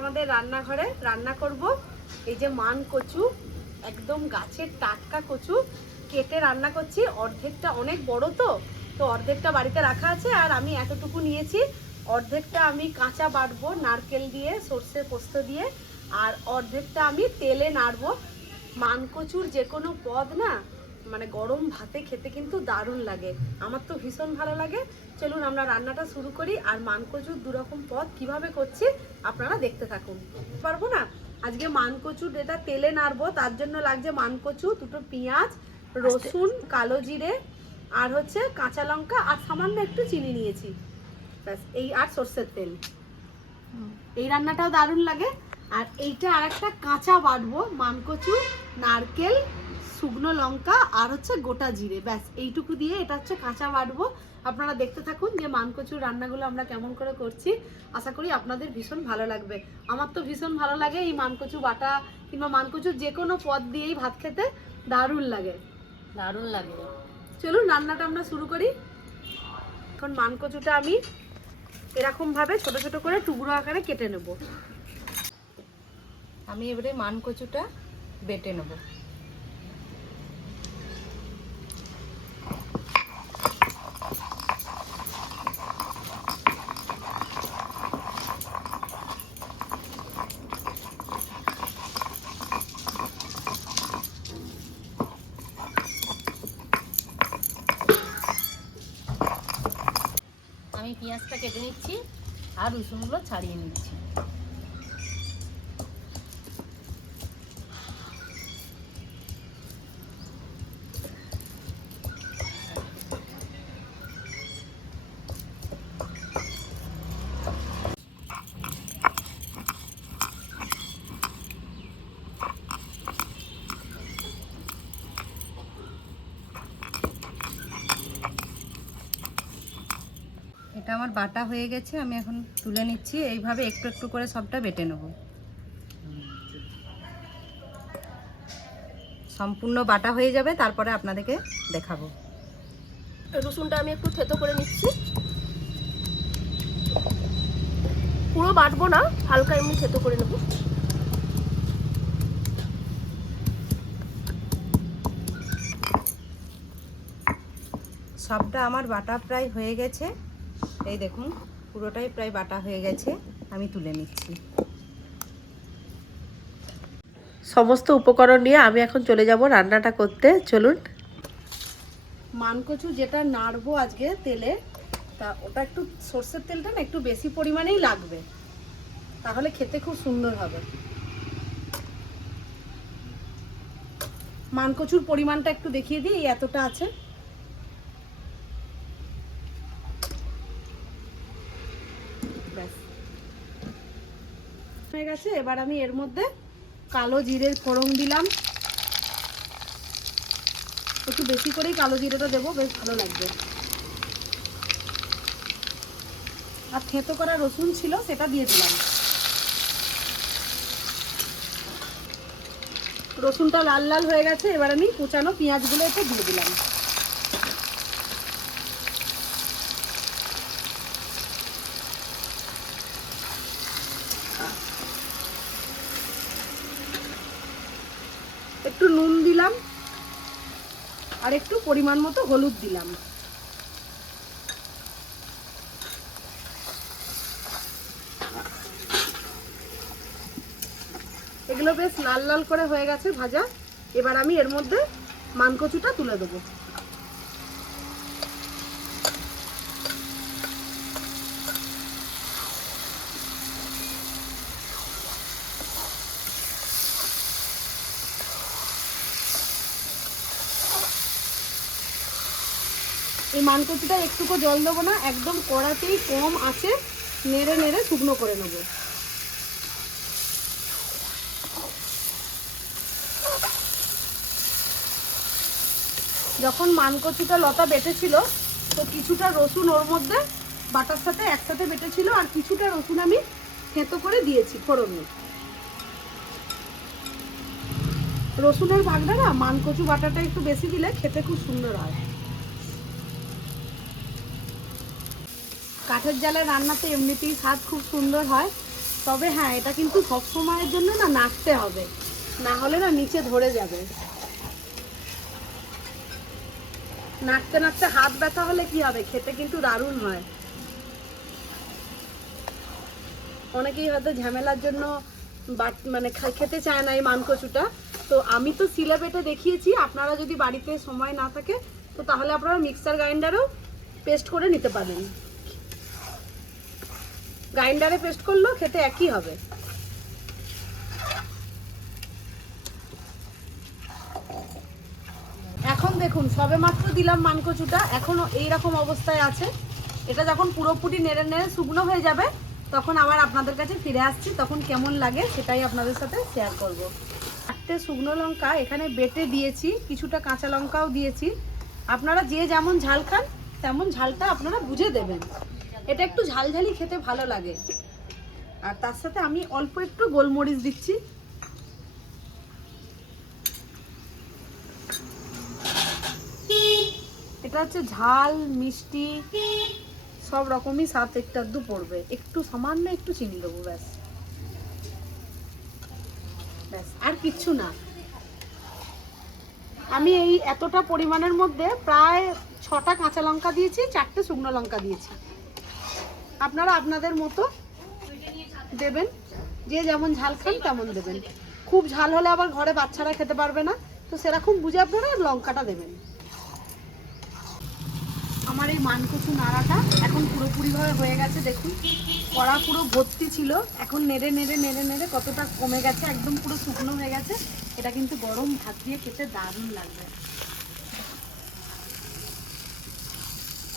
আমাদের রান্নাঘরে রান্না করব এই যে মান কচু, একদম গাছের টাটকা কচু। কেটে রান্না করছি, অর্ধেকটা অনেক বড় তো তো অর্ধেকটা বাড়িতে রাখা আছে আর আমি এতটুকু নিয়েছি। অর্ধেকটা আমি কাঁচা বাটবো নারকেল দিয়ে সর্ষে পোস্ত দিয়ে, আর অর্ধেকটা আমি তেলে নাড়বো। মানকচুর যে কোনো পদ না মানে গরম ভাতে খেতে কিন্তু দারুণ লাগে। আমার তো ভীষণ ভালো লাগে। চলুন আমরা রান্নাটা শুরু করি আর মানকচুর দুরকম পদ কীভাবে করছি আপনারা দেখতে থাকুন। পারব না? আজকে মানকচুর এটা তেলে নাড়বো, তার জন্য লাগছে মানকচু, দুটো পেঁয়াজ, রসুন, কালো জিরে আর হচ্ছে কাঁচা লঙ্কা আর সামান্য একটু চিনি নিয়েছি। ব্যাস, এই আর সর্ষের তেল। এই রান্নাটাও দারুণ লাগে। আর এইটা আর একটা কাঁচা বাটবো, মানকচু, নারকেল শুকনো লঙ্কা আর হচ্ছে গোটা জিরে। ব্যাস এইটুকু দিয়ে এটা হচ্ছে কাঁচা বাটবো। আপনারা দেখতে থাকুন যে মানকচুর রান্নাগুলো আমরা কেমন করে করছি। আশা করি আপনাদের ভীষণ ভালো লাগবে। আমার তো ভীষণ ভালো লাগে এই মানকচু বাটা কিংবা মানকচুর যে কোনো পদ দিয়েই ভাত খেতে দারুণ লাগে। দারুণ লাগে। চলুন রান্নাটা আমরা শুরু করি। এখন মানকচুটা আমি এরকম ভাবে ছোট ছোট করে টুকরো আকারে কেটে নেব। আমি এবারে মানকচুটা বেটে নেব আমি পেঁয়াজটা কেটে নিচ্ছি আর রসুনগুলো ছাড়িয়ে নিচ্ছি এটা আমার বাটা হয়ে গেছে আমি এখন তুলে নিচ্ছি। এইভাবে একটু একটু করে সবটা বেটে নেব। সম্পূর্ণ বাটা হয়ে যাবে তারপরে আপনাদেরকে দেখাবো। রসুনটা আমি একটু থেতো করে নিচ্ছি। পুরো বাটবো না হালকা এমনি থেতো করে নেব। সবটা আমার বাটা প্রায় হয়ে গেছে। এই দেখুন পুরোটাই প্রায় বাটা হয়ে গেছে আমি তুলে নিচ্ছি। সমস্ত উপকরণ নিয়ে আমি এখন চলে যাব রান্নাটা করতে চলুন। মানকচু যেটা নাড়বো আজকে তেলে তা ওটা একটু সর্ষের তেলটা না একটু বেশি পরিমাণেই লাগবে। তাহলে খেতে খুব সুন্দর হবে। মানকচুর পরিমাণটা একটু দেখিয়ে দিই এতটা আছে ব্যাস হয়ে গেছে, এবার আমি এর মধ্যে কালো জিরের ফোড়ন দিলাম। একটু বেশি করেই কালো জিরেটা দেবো, বেশ ভালো লাগবে। আর থেতো করা রসুন ছিল, সেটা দিয়ে দিলাম। রসুনটা লাল লাল হয়ে গেছে, এবার আমি কুচানো পেঁয়াজগুলো এতে দিয়ে দিলাম। একটু নুন দিলাম আর একটু পরিমাণ মতো হলুদ দিলাম। এগুলো বেশ লাল লাল করে হয়ে গেছে ভাজা। এবার আমি এর মধ্যে মানকচুটা তুলে দেবো। এই মানকচুটা একটুকু জল দেবো না, একদম কড়াতেই কম আছে, নেড়ে নেড়ে শুকনো করে নেব। যখন মানকচিটা লতা বেটেছিল তো কিছুটা রসুন ওর মধ্যে, বাটার সাথে একসাথে বেটেছিল, আর কিছুটা রসুন আমি থেঁতো করে দিয়েছি ফোড়নে। রসুনের ভাগটা না, মানকচু বাটাটা একটু বেশি দিলে খেতে খুব সুন্দর হয়। কাঠের জালে রান্নাতে এমনিতেই স্বাদ খুব সুন্দর হয়। তবে হ্যাঁ এটা কিন্তু সব সময়ের জন্য না নাড়তে হবে। না হলে না নিচে ধরে যাবে। নাড়তে নাড়তে হাত ব্যথা হলে কি হবে? খেতে কিন্তু দারুণ হয়। অনেকেই হয়তো ঝামেলার জন্য মানে খেতে চায় না এই মানকচুটা। তো আমি তো সিলে বেটে দেখিয়েছি। আপনারা যদি বাড়িতে সময় না থাকে, তো তাহলে আপনারা মিক্সার গ্রাইন্ডারও পেস্ট করে নিতে পারেন। গ্রাইন্ডারে পেস্ট করলেও খেতে একই হবে। এখন দেখুন, সবে মাত্র দিলাম মানকচুটা, এখনও এইরকম অবস্থায় আছে। এটা যখন পুরোপুরি নেড়ে নেড়ে শুকনো হয়ে যাবে, তখন আবার আপনাদের কাছে ফিরে আসছি, তখন কেমন লাগে সেটাই আপনাদের সাথে শেয়ার করব। চারটে শুকনো লঙ্কা এখানে বেটে দিয়েছি, কিছুটা কাঁচা লঙ্কাও দিয়েছি। আপনারা যে যেমন ঝাল খান, তেমন ঝালটা আপনারা বুঝে দেবেন। এটা একটু ঝালঝালি খেতে ভালো লাগে। আর তার সাথে আমি অল্প একটু গোলমরিচ দিচ্ছি। এটা হচ্ছে ঝাল, মিষ্টি, সব রকমই স্বাদ একটা আধটু পড়বে। একটু সামান্য একটু চিনি দেবো, ব্যাস। ব্যাস, আর কিচ্ছু না। আমি এই এতটা পরিমাণের মধ্যে প্রায় ছটা কাঁচা লঙ্কা দিয়েছি, চারটে শুকনো লঙ্কা দিয়েছি। আপনারা আপনাদের মতো দেবেন। যে যেমন ঝাল খান তেমন দেবেন। খুব ঝাল হলে আবার ঘরে বাচ্চারা খেতে পারবে না। তো সেরকম বুঝে আপনারা লঙ্কাটা দেবেন। আমার এই মানকচু নাড়াটা এখন পুরোপুরিভাবে হয়ে গেছে, দেখুন। কড়া পুরো ভর্তি ছিল। এখন নেড়ে নেড়ে নেড়ে নেড়ে কতটা কমে গেছে, একদম পুরো শুকনো হয়ে গেছে। এটা কিন্তু গরম ভাত দিয়ে খেতে দারুণ লাগবে।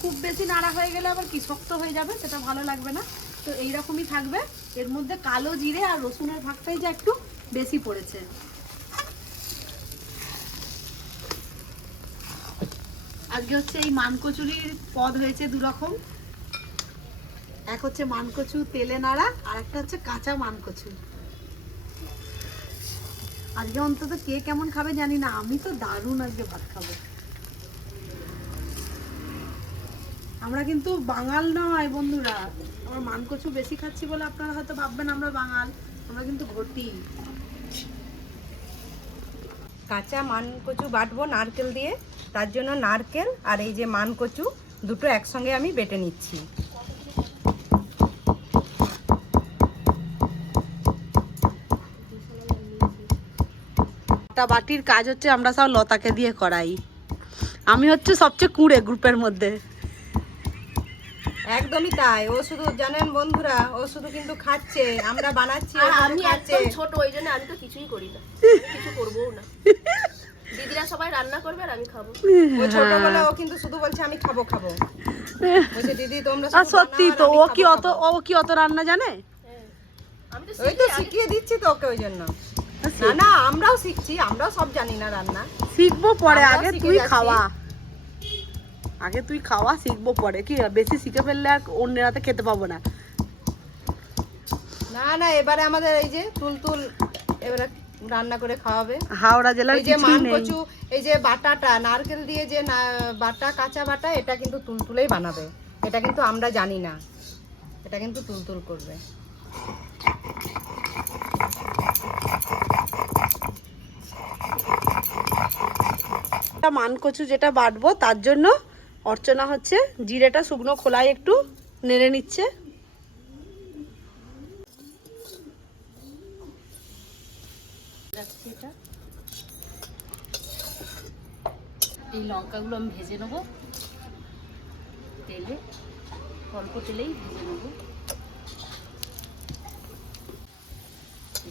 খুব বেশি নাড়া হয়ে গেলে আবার কি শক্ত হয়ে যাবে সেটা ভালো লাগবে না। তো এইরকমই থাকবে। এর মধ্যে কালো জিরে আর রসুনের ভাগটাই যা একটু বেশি পড়েছে। আজকে হচ্ছে এই মানকচুরির পদ হয়েছে দু রকম এক হচ্ছে মানকচু তেলে নাড়া, আর একটা হচ্ছে কাঁচা মানকচু। আজকে অন্তত কে কেমন খাবে জানি না, আমি তো দারুণ আজকে ভাত খাব। আমরা কিন্তু বাঙাল নয় বন্ধুরা। আমরা মানকচু বেশি খাচ্ছি বলে আপনারা হয়তো ভাববেন আমরা বাঙাল। আমরা কিন্তু ঘটি। কাঁচা মান কচু বাটবো নারকেল দিয়ে। তার জন্য নারকেল আর এই যে মান কচু দুটো একসঙ্গে আমি বেটে নিচ্ছি। একটা বাটির কাজ হচ্ছে আমরা সব লতাকে দিয়ে করাই। আমি হচ্ছে সবচেয়ে কুড়ে গ্রুপের মধ্যে। একদমই তাই। ও শুধু জানেন বন্ধুরা ও শুধু কিন্তু খাচ্ছে। আমরা বানাচ্ছি আমি একদম ছোট ওই জন্য আমি তো কিছুই করি না। কিছু করবোও না। দিদিরা সবাই রান্না করবে আর আমি খাব। ও ছোটবেলা ও কিন্তু শুধু বলছে আমি খাব খাব। বলছে দিদি তোমরা আর সত্যি তো ও কি অত ও কি অত রান্না জানে? হ্যাঁ আমি তো ওই তো শিখিয়ে দিচ্ছি তো ওকে ওই জন্য। না না আমরাও শিখছি আমরাও সব জানি না রান্না। শিখব পরে আগে তুই খাওয়া। আগে তুই খাওয়া শিখব পরে। কি বেশি শিখে ফেললে আর অন্যের হাতে খেতে পাবো না। না না এবারে আমাদের এই যে তুলতুল এবারে রান্না করে খাওয়াবে। হাওড়া জেলার এই যে কিছুই মান নেই। কচু এই যে বাটাটা নারকেল দিয়ে যে বাটা কাঁচা বাটা এটা কিন্তু তুলতুলেই বানাবে। এটা কিন্তু আমরা জানি না। এটা কিন্তু তুলতুল করবে। মানকচু যেটা বাটবো তার জন্য অর্চনা হচ্ছে, জিরেটা শুকনো খোলায় একটু নেড়ে নিচ্ছে। এই লঙ্কাগুলো আমি ভেজে নেব। তেলে, অল্প তেলেই ভেজে নেব।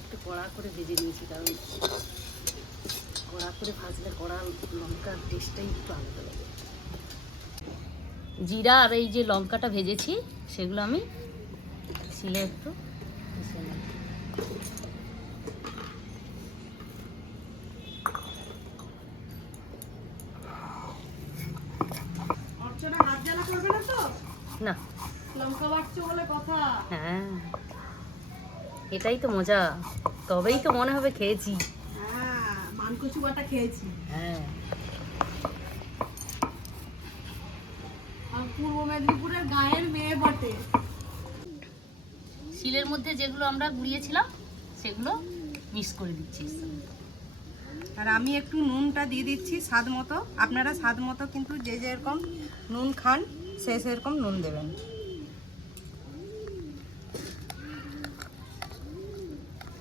একটু কড়া করে ভেজে নিয়েছি, কারণ কড়া করে ভাজলে কড়া লঙ্কার টেস্টটাই একটু আলাদা লাগে। জিরা আর এই যে লঙ্কাটা ভেজেছি সেগুলো আমি শিলে একটু না না। লঙ্কা বাটছো বলে কথা। হ্যাঁ। এটাই তো মজা। তবেই তো মনে হবে খেয়েছি। হ্যাঁ মানকচু বাটা খেয়েছি। হ্যাঁ। শিলের মধ্যে যেগুলো আমরা গুঁড়িয়েছিলাম সেগুলো মিক্স করে দিচ্ছি। আর আমি একটু নুনটা দিয়ে দিচ্ছি স্বাদ মতো। আপনারা স্বাদ মতো কিন্তু যে যেরকম নুন খান সে সেরকম নুন দেবেন।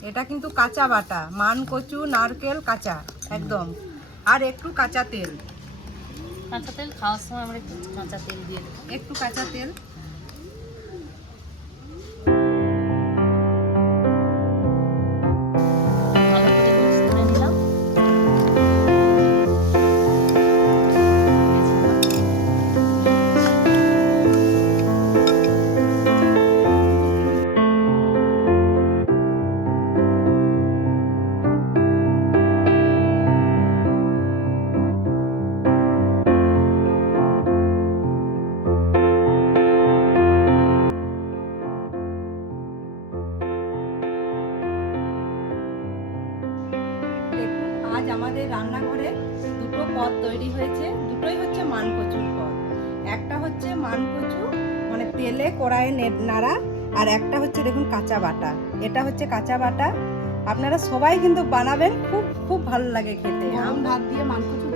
এটা কিন্তু কাঁচা বাটা মান কচু নারকেল কাঁচা একদম। আর একটু কাঁচা তেল। কাঁচা তেল খাওয়ার সময় আমরা একটু কাঁচা তেল দিয়ে দেবো। একটু কাঁচা তেল। আজ আমাদের রান্নাঘরে দুটো পদ তৈরি হয়েছে। দুটোই হচ্ছে মানকচুর পদ। একটা হচ্ছে মানকচু মানে তেলে কড়াইয়ে নাড়া, আর একটা হচ্ছে দেখুন কাঁচা বাটা। এটা হচ্ছে কাঁচা বাটা। আপনারা সবাই কিন্তু বানাবেন, খুব খুব ভালো লাগে খেতে। আম ভাত দিয়ে মানকচু